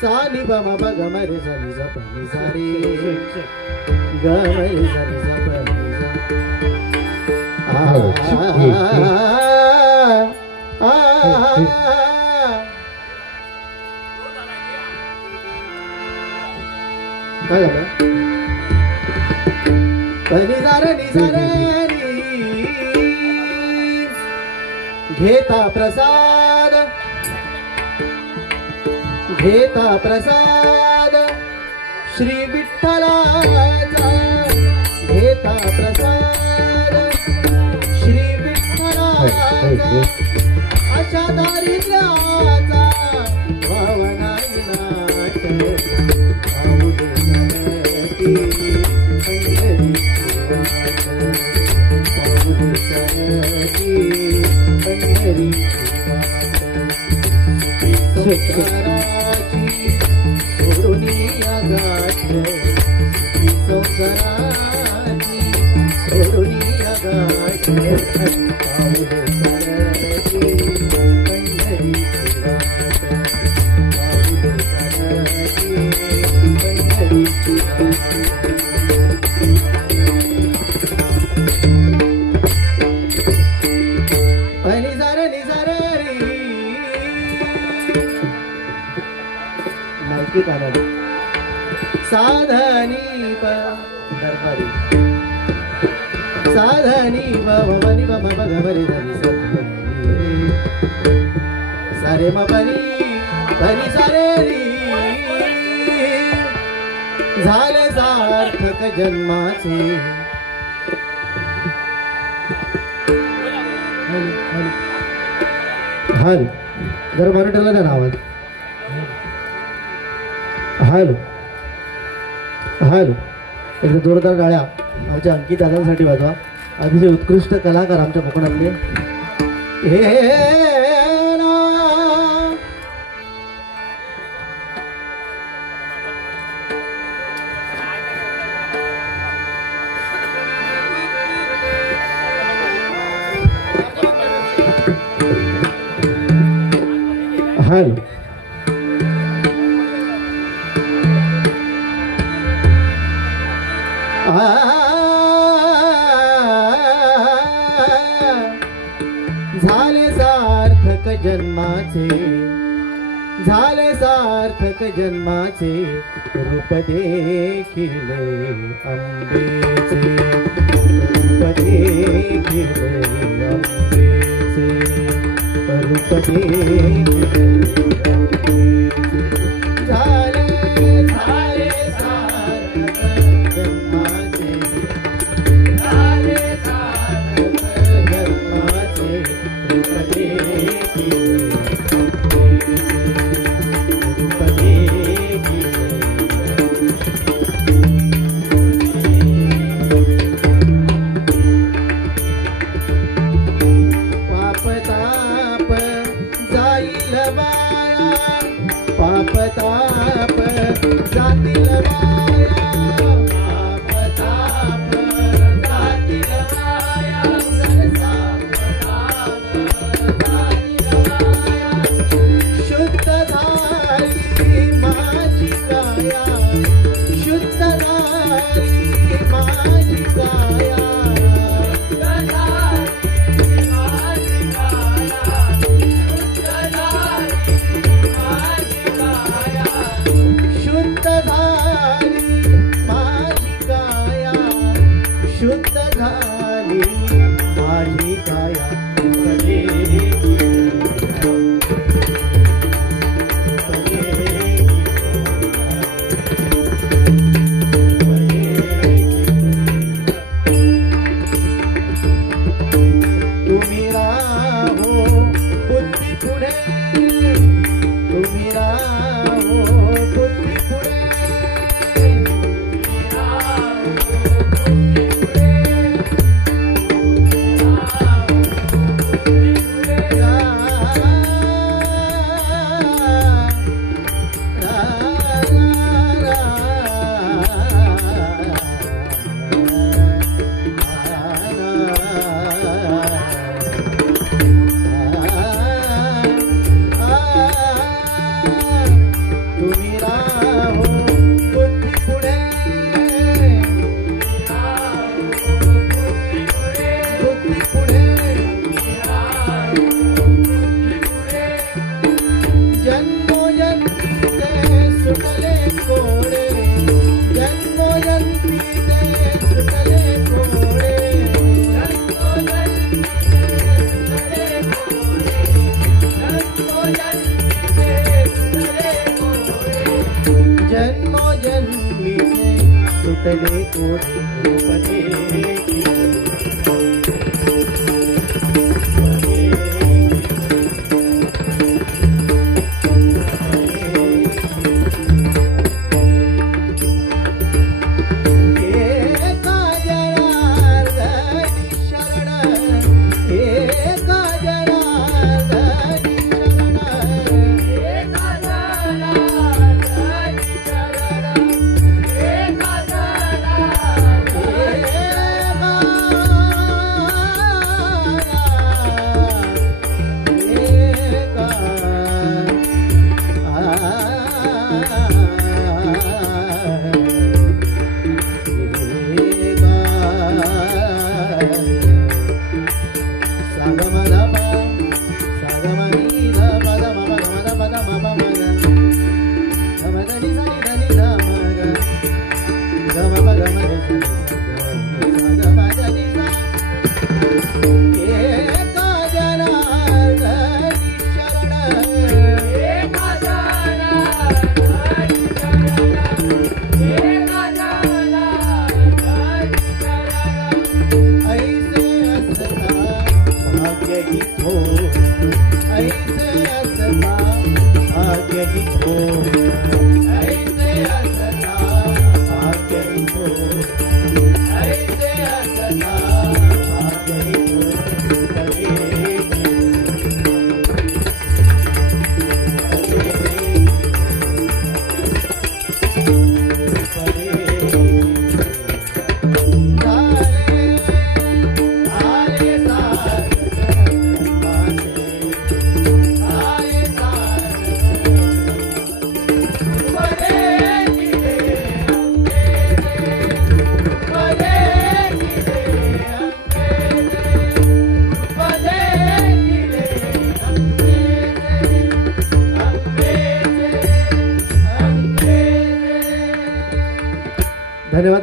सानी बम गमरे सनी सपनी सारी गमरे सनी सपनी घेता प्रसाद घेता प्रसाद श्री विठ्ठलाचा घेता प्रसाद श्री विठ्ठलाचा अशा दारिद्र्याचा भावनाई नाट साधनी दरबारी साधनी बनी बम बगवरी धनी सारे मनी धनी सारे झाले सार्थक जन्माचे हल जर मराठीला द्या आवाज हॅलो हॅलो एकदा जोरदार टाळ्या आमच्या अंकित दादांसाठी वाजवा. अतिशय उत्कृष्ट कलाकार आमच्या कोकणातले. हॅलो झाले सार्थक जन्माचे झाले सार्थक जन्माचे रूप देखील अंबेचे रूप देखील अंबेचे रूप देखील झाले झाले सार्थक जन्माचे झाले सार्थक जन्माचे रूप देखील पाप ताप जातील वाया पाप ताप जातील वाया शुद्ध झाली माझी काया शुद्ध झाली माझी काया शुद्ध झाली घातले कोणी पते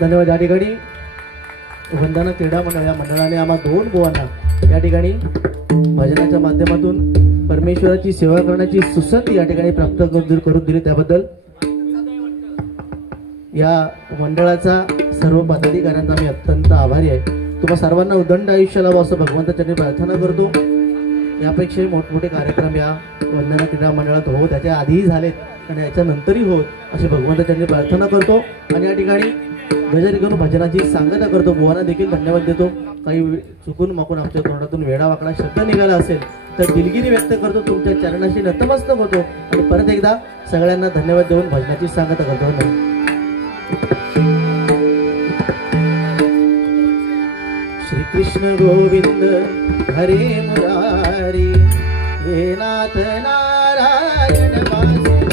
धन्यवाद. या ठिकाणी वंदना क्रीडा मंडळ या मंडळाने आम्हा 2 बुवांना या ठिकाणी भजनाच्या माध्यमातून परमेश्वराची सेवा करण्याची सुसंधी या ठिकाणी प्राप्त करून दिली. त्याबद्दल या मंडळाचा सर्व पदाधिकाऱ्यांचा मी अत्यंत आभारी आहे. तुम्हा सर्वांना उदंड आयुष्य लाभो असं भगवंताच्या प्रार्थना करतो. यापेक्षाही मोठमोठे कार्यक्रम या वंदना क्रीडा मंडळात हो, त्याच्या आधीही झालेत आणि याच्यानंतरही होत अशी भगवंताच्या प्रार्थना करतो. आणि या ठिकाणी गजर घेऊन भजनाची सांगता करतो. बुवांना देखील धन्यवाद देतो. काही चुकून माकून आमच्या तोंडातून वेडावाकडा शब्द निघाला असेल तर दिलगिरी व्यक्त करतो. तुमच्या चरणाशी नतमस्तक होतो आणि परत एकदा सगळ्यांना धन्यवाद देऊन भजनाची सांगता करतो. श्री कृष्ण गोविंद हरे मुरारी हे नाथ नारायण वासुदेव.